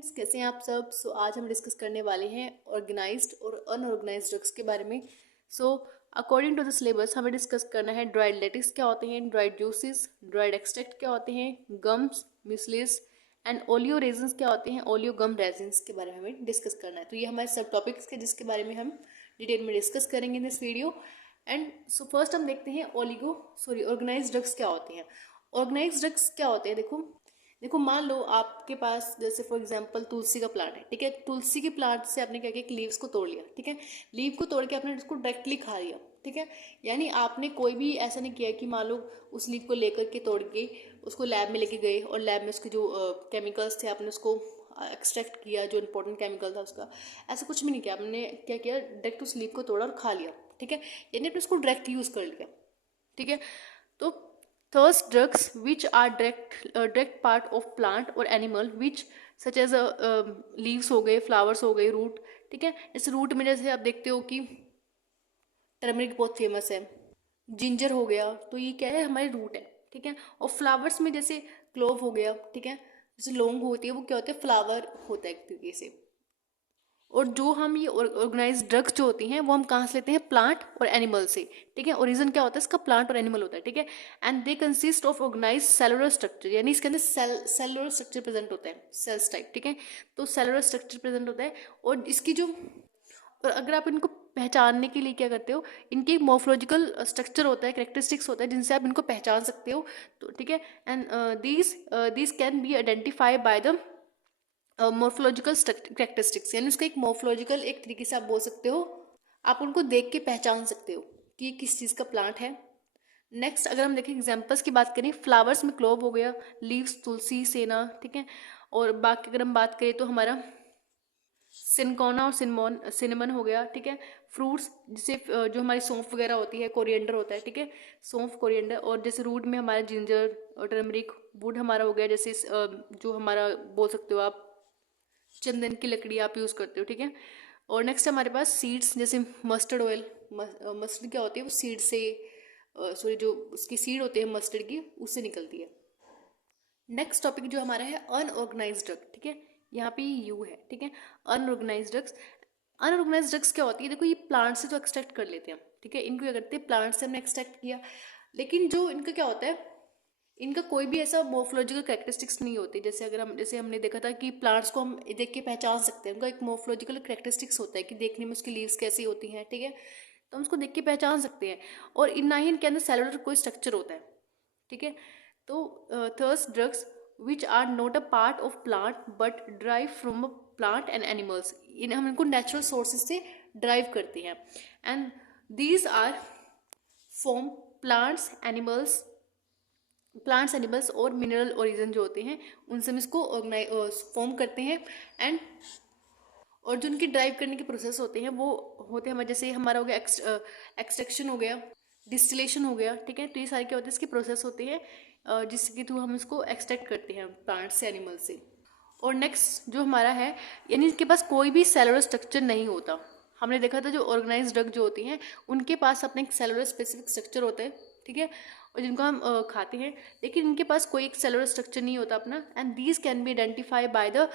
कैसे हैं आप सब। आज हम डिस्कस करने वाले हैं ऑर्गेनाइज्ड और अनऑर्गेनाइज्ड ड्रग्स के बारे में। अकॉर्डिंग टू द सिलेबस हमें डिस्कस करना है ड्राइड लेटेक्स क्या होते हैं, ड्राइड जूसेस, ड्राइड एक्सट्रैक्ट क्या होते हैं, गम्स, म्यूस्लीस एंड ओलियो रेजिन्स क्या होते हैं, ओलियो गम रेजिन्स के बारे में हमें डिस्कस करना है। तो ये हमारे सब टॉपिक्स के जिसके बारे में हम डिटेल में डिस्कस करेंगे in this video. And first हम देखते हैं ऑर्गेनाइज्ड ड्रग्स क्या होते हैं। ऑर्गेनाइज्ड ड्रग्स क्या होते हैं, देखो देखो मान लो आपके पास जैसे फॉर एग्जांपल तुलसी का प्लांट है, ठीक है। तुलसी के प्लांट से आपने क्या किया, लीव्स को तोड़ लिया, ठीक है। लीव को तोड़ के आपने उसको डायरेक्टली खा लिया, ठीक है। यानी आपने कोई भी ऐसा नहीं किया कि मान लो उस लीव को लेकर के तोड़ के उसको लैब में लेके गए और लैब में उसके जो केमिकल्स थे आपने उसको एक्सट्रैक्ट किया, जो इंपॉर्टेंट केमिकल था उसका। ऐसा कुछ भी नहीं किया, आपने क्या किया, डायरेक्ट उस लीव को तोड़ा और खा लिया, ठीक है। यानी आपने उसको डायरेक्ट यूज़ कर लिया, ठीक है। तो thirst drugs which are direct part of plant or animal which such as leaves हो गए, flowers हो गए, रूट, ठीक है। इस रूट में जैसे आप देखते हो कि टर्मरिक बहुत फेमस है, जिंजर हो गया, तो ये क्या है, हमारे रूट है, ठीक है। और फ्लावर्स में जैसे क्लोव हो गया, ठीक है। जैसे लौंग होती है वो क्या होता है, फ्लावर होता है एक तरीके से। और जो हम ये ऑर्गेनाइज ड्रग्स जो होती हैं वो हम कहाँ से लेते हैं, प्लांट और एनिमल से, ठीक है। ओरिजिन क्या होता है इसका, प्लांट और एनिमल होता है, ठीक है। And they consist of organise cellular structure, यानी इसके अंदर सेलुलर स्ट्रक्चर प्रेजेंट होता है, सेल्स टाइप, ठीक है। तो सेलुलर स्ट्रक्चर प्रेजेंट होता है। और इसकी जो, और अगर आप इनको पहचानने के लिए क्या करते हो, इनकी एक मोर्फोलॉजिकल स्ट्रक्चर होता है, कैरेक्टरिस्टिक्स होता है जिनसे आप इनको पहचान सकते हो, तो ठीक है। And these can be identify by the morphological characteristics, यानी उसका एक मोर्फोलॉजिकल एक तरीके से आप बोल सकते हो, आप उनको देख के पहचान सकते हो कि ये किस चीज़ का प्लांट है। नेक्स्ट अगर हम देखें एग्जांपल्स की बात करें, फ्लावर्स में क्लोव हो गया, लीव्स तुलसी सेना, ठीक है। और बाकी अगर हम बात करें तो हमारा सिनकोना और सिनेमन हो गया, ठीक है। फ्रूट्स जैसे जो हमारी सौंफ वगैरह होती है, कोरिएंडर होता है, ठीक है। सौंफ कोरिएंडर। और जैसे रूट में हमारा जिंजर और टर्मरिक, वुड हमारा हो गया, जैसे जो हमारा बोल सकते हो आप चंदन की लकड़ी आप यूज़ करते हो, ठीक है। और नेक्स्ट हमारे पास सीड्स, जैसे मस्टर्ड ऑयल, मस्टर्ड क्या होती है, वो सीड से सॉरी जो उसकी सीड होती है मस्टर्ड की, उससे निकलती है। नेक्स्ट टॉपिक जो हमारा है अनऑर्गेनाइज्ड ड्रग, ठीक है। यहाँ पे यू है, ठीक है। अनऑर्गेनाइज्ड ड्रग्स, अनऑर्गेनाइज्ड ड्रग्स क्या होती है, देखो ये प्लांट से तो एक्सट्रैक्ट कर लेते हैं, ठीक है। इनको क्या करते हैं, प्लांट से हमने एक्सट्रैक्ट किया, लेकिन जो इनका क्या होता है, इनका कोई भी ऐसा मोर्फोलॉजिकल कैरेक्टरिस्टिक्स नहीं होती। जैसे हमने देखा था कि प्लांट्स को हम देख के पहचान सकते हैं, उनका एक मोर्फोलॉजिकल कैरेक्टरिस्टिक्स होता है कि देखने में उसकी लीव्स कैसी होती हैं, ठीक है। तो हम उसको देख के पहचान सकते हैं। और ना ही इनके अंदर सेलुलर कोई स्ट्रक्चर होता है, ठीक है। तो thirst drugs which are not a part of plant but drive from plant and animals, इन हम इनको नेचुरल सोर्सेज से ड्राइव करते हैं। And these are from plants animals और मिनरल ओरिजिन जो होते हैं उनसे हम इसको फॉर्म करते हैं। एंड और जो उनकी ड्राइव करने के प्रोसेस होते हैं वो होते हैं हमारे, जैसे हमारा हो गया एक्सट्रैक्शन हो गया, डिस्टिलेशन हो गया, ठीक है। तो ये सारे क्या होते हैं, इसके प्रोसेस होते हैं जिसके थ्रू हम इसको एक्सट्रैक्ट करते हैं प्लांट से, एनिमल से। और नेक्स्ट जो हमारा है, यानी इनके पास कोई भी सेलुलर स्ट्रक्चर नहीं होता। हमने देखा था जो ऑर्गेनाइज ड्रग जो होती हैं उनके पास अपना एक सेलुलर स्पेसिफिक स्ट्रक्चर होता है, ठीक है। और जिनको हम खाते हैं, लेकिन इनके पास कोई एक सेलुलर स्ट्रक्चर नहीं होता अपना। And these can be identify by the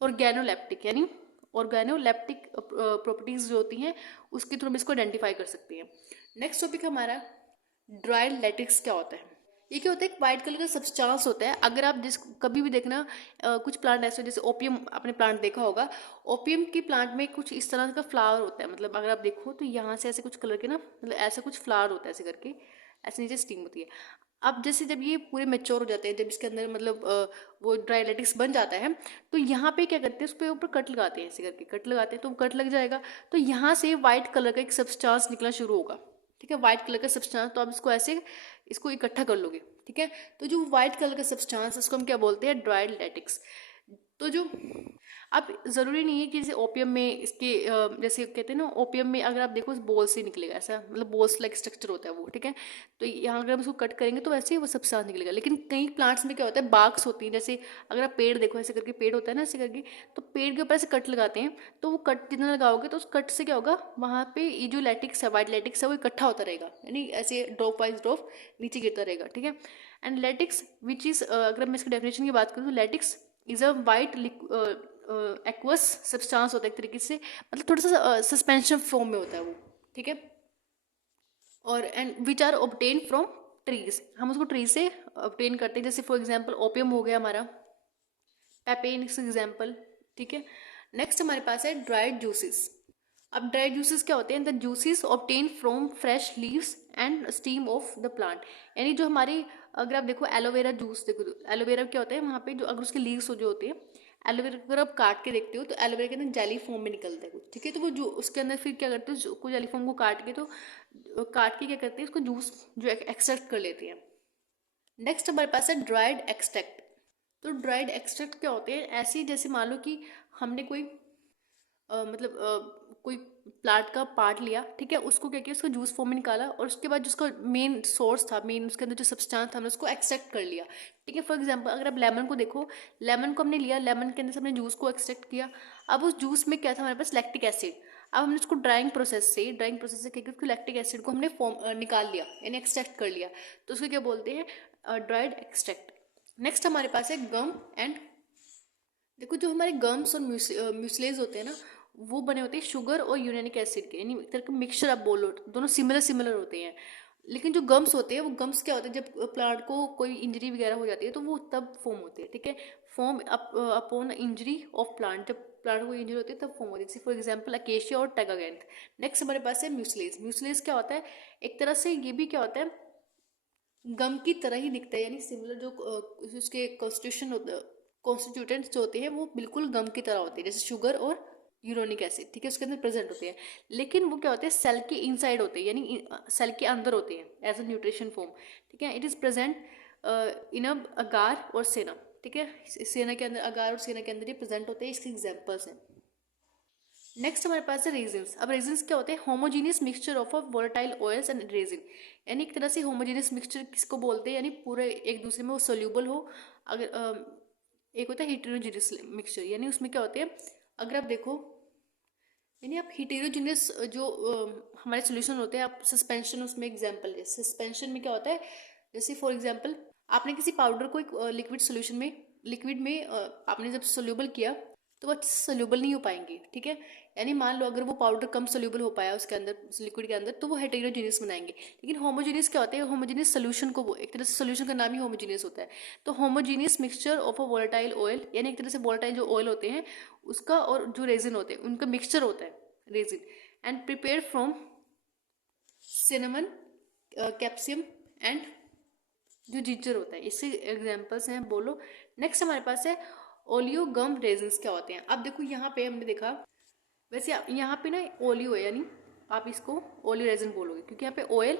organoleptic, यानी ऑर्गेनोलेप्टिक प्रॉपर्टीज जो होती हैं उसके थ्रू हम इसको आइडेंटिफाई कर सकते हैं। नेक्स्ट टॉपिक हमारा ड्राइड लेटेक्स क्या होता है। ये क्या होता है, एक वाइट कलर का सब्सटेंस होता है। अगर आप जिस कभी भी देखना कुछ प्लांट ऐसे, जैसे ओपियम आपने प्लांट देखा होगा, ओपियम की प्लांट में कुछ इस तरह का फ्लावर होता है, मतलब अगर आप देखो तो यहाँ से ऐसे कुछ कलर के ना, मतलब ऐसा कुछ फ्लावर होता है ऐसे करके, ऐसे नीचे स्टिंग होती है। अब जैसे जब ये पूरे मेच्योर हो जाते हैं, जब इसके अंदर मतलब वो ड्राई लेटेक्स बन जाता है, तो यहाँ पे क्या करते हैं, उस पर ऊपर कट लगाते हैं, ऐसे करके कट लगाते हैं, तो कट लग जाएगा, तो यहाँ से वाइट कलर का एक सब्सटेंस निकलना शुरू होगा, ठीक है। व्हाइट कलर का सब्सटेंस, तो आप इसको ऐसे इसको इकट्ठा कर लोगे, ठीक है। तो जो व्हाइट कलर का सब्सटेंस उसको हम क्या बोलते हैं, ड्राइड लेटेक्स। तो जो अब ज़रूरी नहीं है कि जैसे ओपियम में इसके जैसे कहते हैं ना, ओपियम में अगर आप देखो बोल से निकलेगा, ऐसा मतलब बोल्स लाइक स्ट्रक्चर होता है वो, ठीक है। तो यहाँ अगर हम उसको कट करेंगे तो वैसे ही वो सब्सटेंस निकलेगा। लेकिन कई प्लांट्स में क्या होता है, बाग्स होती हैं, जैसे अगर आप पेड़ देखो ऐसे करके, पेड़ होता है ना ऐसे करके, तो पेड़ के ऊपर ऐसे कट लगाते हैं, तो वो कट जितना लगाओगे तो उस कट से क्या होगा, वहाँ पे ये जो लेटिक्स है, वाइट लेटिक्स है, वो इकट्ठा होता रहेगा, यानी ऐसे ड्रॉप वाइज ड्रॉप नीचे गिरता रहेगा, ठीक है। एंड लेटिक्स विच इज़, अगर मैं इसकी डेफिनेशन की बात करूँ तो latex is a white aqueous substance होता है एक तरीके से, मतलब थोड़ा सा सस्पेंशन फॉर्म में होता है वो, ठीक है। और and which are obtain from trees, हम उसको ट्री से ऑब्टेन करते हैं, जैसे फॉर एग्जांपल ओपियम हो गया हमारा, पेपेन एग्जाम्पल, ठीक है। नेक्स्ट हमारे पास है ड्राइड जूसेस। अब ड्राइड जूसेस क्या होते हैं? The juices obtain from fresh leaves and steam of the plant, यानी जो हमारी, अगर आप देखो एलोवेरा जूस देखो, एलोवेरा क्या होता है वहाँ पे जो अगर उसके लीव्स जो होती है, एलोवेरा अगर आप काट के देखते हो तो एलोवेरा के अंदर जेली फॉर्म में निकलता है कुछ, ठीक है। तो वो जो उसके अंदर फिर क्या करते हैं, कुछ जेली फॉर्म को काट के, तो काट के क्या करते हैं, उसको जूस जो एक्सट्रैक्ट कर लेते हैं। नेक्स्ट हमारे पास है ड्राइड एक्सट्रैक्ट। तो ड्राइड एक्सट्रैक्ट क्या होते हैं? ऐसे जैसे मान लो कि हमने कोई मतलब कोई प्लांट का पार्ट लिया, ठीक है, उसको क्या किया, उसका जूस फॉर्म में निकाला, और उसके बाद जिसका मेन सोर्स था, मेन उसके अंदर जो सब्सटेंस था, हमने उसको एक्सट्रैक्ट कर लिया, ठीक है। फॉर एग्जांपल अगर आप लेमन को देखो, लेमन को हमने लिया, लेमन के अंदर से हमने जूस को एक्सट्रैक्ट किया। अब उस जूस में क्या था हमारे पास? Lactic acid. अब हमने उसको ड्राइंग प्रोसेस से क्या किया, उसको लैक्टिक एसिड को हमने फॉर्म निकाल लिया, यानी एक्सट्रैक्ट कर लिया, तो उसको क्या बोलते हैं? Dried extract. नेक्स्ट हमारे पास है गम एंड, देखो जो हमारे गम्स और म्यूसलेज होते हैं ना, वो बने होते हैं शुगर और यूरेनिक एसिड के, यानी एक तरह का मिक्सचर आप बोलो, दोनों सिमिलर सिमिलर होते हैं। लेकिन जो गम्स होते हैं, वो गम्स क्या होते हैं, जब प्लांट को कोई इंजरी वगैरह हो जाती है तो वो तब फॉर्म होते हैं, ठीक है। Form upon injury of plant, जब प्लांट को इंजरी होती है तब फॉर्म होती है, जैसे फॉर एग्जाम्पल अकेशिया और टैगागैंथ। नेक्स्ट हमारे पास है म्यूसलेज। म्यूसलेज क्या होता है? एक तरह से ये भी क्या होता है, गम की तरह ही दिखता है, यानी सिमिलर जो उसके कॉन्स्टिट्यूटेंट्स जो होते हैं वो बिल्कुल गम की तरह होते हैं, जैसे शुगर और यूरोनिक एसिड, ठीक है, उसके अंदर प्रेजेंट होते हैं। लेकिन वो क्या होते हैं? सेल के इनसाइड होते हैं, यानी सेल के अंदर होते हैं एज अ न्यूट्रिशन फॉर्म, ठीक है। इट इज प्रेजेंट इन अगार और सेना, ठीक है। सेना के अंदर, अगार और सेना के अंदर ये प्रेजेंट होते हैं, इसके एग्जाम्पल्स हैं। नेक्स्ट हमारे पास है रेजिन्स। अब रेजिन्स क्या होते हैं? Homogeneous mixture of a volatile oils and resin, यानी एक तरह से होमोजीनियस मिक्सचर किसको बोलते हैं, यानी पूरे एक दूसरे में वो सोल्यूबल हो। अगर एक होता है हिटेरोजीनियस मिक्सचर, यानी उसमें क्या होते हैं, अगर आप देखो, यानी आप हिटेरोजीनियस जो हमारे सोल्यूशन होते हैं, आप सस्पेंशन उसमें एग्जाम्पल है। सस्पेंशन में क्या होता है, जैसे फॉर एग्जाम्पल आपने किसी पाउडर को एक लिक्विड सोल्यूशन में, लिक्विड में आपने जब सोल्यूबल किया तो वो सोल्यूबल नहीं हो पाएंगे, ठीक है। यानी मान लो अगर वो पाउडर कम सोल्यूबल हो पाया उसके अंदर, उस लिक्विड के अंदर, तो वो हेटेरोजीनियस बनाएंगे। लेकिन होमोजीनियस क्या होते हैं? होमोजीनियस सोल्यूशन को, वो एक तरह से सोल्यूशन का नाम ही होमोजीनियस होता है। तो homogeneous mixture of a volatile oil, यानी एक तरह से वोलेटाइल जो ऑयल होते हैं उसका और जो रेजिन होते हैं उनका मिक्सचर होता है, resin, and prepare from cinnamon, capsicum and जो जिंजर होता है, इससे एग्जाम्पल्स हैं, बोलो। नेक्स्ट हमारे पास है ओलियो गम रेजिन्स। क्या होते हैं? अब देखो यहाँ पे हमने देखा, वैसे यहाँ पे ना ओलियो है, यानी आप इसको ओलियो रेजिन बोलोगे, क्योंकि यहाँ पे ऑयल,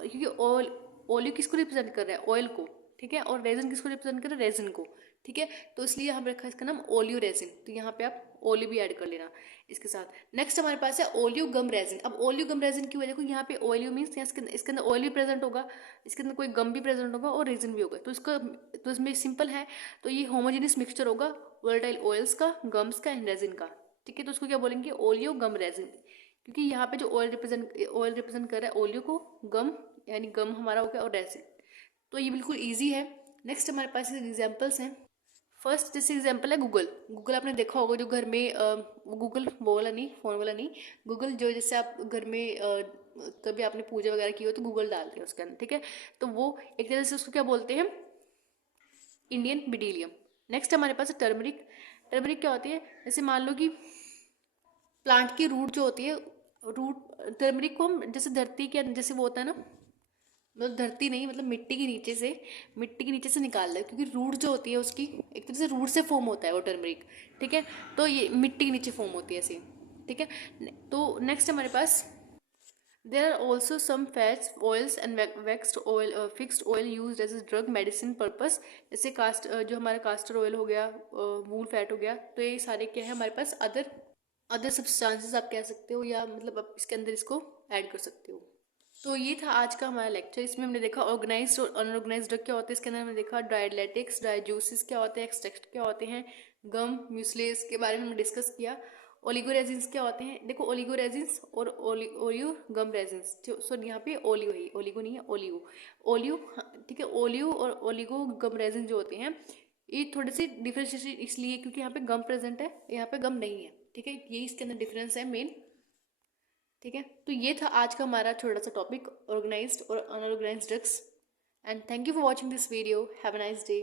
क्योंकि ऑयल, ओलियो किसको रिप्रेजेंट कर रहा है? ऑयल को, ठीक है, और रेजिन किसको रिप्रेजेंट कर रहा है? रेजिन को, ठीक है। तो इसलिए हम रखा इसका नाम ओलियो रेजिन, तो यहाँ पे आप ओलियो भी ऐड कर लेना इसके साथ। नेक्स्ट हमारे पास है ओलियो गम रेजिन। अब ओलियो गम रेजिन की वजह, देखो यहाँ पे ओलियो मीन्स इसके अंदर ऑयल भी प्रेजेंट होगा, इसके अंदर कोई गम भी प्रेजेंट होगा और रेजिन भी होगा, तो इसका, तो इसमें सिंपल है, तो ये होमोजेनियस मिक्सचर होगा वोलेटाइल ऑयल्स का, गम्स का एंड रेजिन का, ठीक है। तो उसको क्या बोलेंगे? ओलियो गम रेजिन, क्योंकि यहाँ पे जो ऑयल रिप्रेजेंट कर रहा है ओलियो को, गम यानी गम हमारा हो गया, और रेजिन। तो ये बिल्कुल ईजी है। नेक्स्ट हमारे पास एग्जाम्पल्स हैं। फर्स्ट जैसे एग्जाम्पल है गूगल। गूगल आपने देखा होगा, जो घर में गूगल वो वाला नहीं, फोन वाला नहीं, गूगल जो जैसे आप घर में कभी आपने पूजा वगैरह की हो तो गूगल डालते हैं उसके अंदर, ठीक है। तो वो एक तरह से उसको क्या बोलते हैं? इंडियन बिडीलियम। नेक्स्ट हमारे पास है टर्मरिक। टर्मरिक क्या होती है? जैसे मान लो कि प्लांट की रूट जो होती है, रूट, टर्मरिक को हम जैसे धरती के जैसे वो होता है ना, मतलब धरती नहीं, मतलब मिट्टी के नीचे से निकाल रहे हैं, क्योंकि रूट जो होती है उसकी, एक तरह से रूट से फॉर्म होता है वो टर्मरिक, ठीक है। तो ये मिट्टी के नीचे फॉर्म होती है ऐसे, ठीक है। तो नेक्स्ट हमारे पास there are also some fats, oils and waxed oil, fixed oil use as a drug medicine purpose, जैसे जो हमारा कास्टर ऑयल हो गया, वूल फैट हो गया, तो ये सारे क्या है हमारे पास? अदर सब्सटेंसेस आप कह सकते हो, या मतलब आप इसके अंदर इसको ऐड कर सकते हो। तो ये था आज का हमारा लेक्चर। इसमें हमने देखा ऑर्गेनाइज्ड और अनऑर्गेनाइज्ड ड्रग क्या होते हैं, इसके अंदर हमने देखा ड्राइड लेटेक्स, ड्राइड जूसेस क्या होते हैं, एक्सट्रैक्ट क्या होते हैं, गम, म्यूसलेस के बारे में हमने डिस्कस किया। ओलिगो रेजिन्स क्या होते हैं? देखो ओलिगो रेजिन्स और ओलियो गम रेजिन्स, सो यहाँ पे ओलियो है, ओलिगो नहीं है, ओलियो, ओलियो, ठीक है। ओलियो और ओलिगो गम रेजिन जो होते हैं, ये थोड़ी सी डिफरेंशिएशन इसलिए क्योंकि यहाँ पे गम प्रेजेंट है, यहाँ पे गम नहीं है, ठीक है, ये इसके अंदर डिफरेंस है मेन। ठीक है, तो ये था आज का हमारा छोटा सा टॉपिक, ऑर्गेनाइज्ड और unorganised drugs. And thank you for watching this video, have a nice day.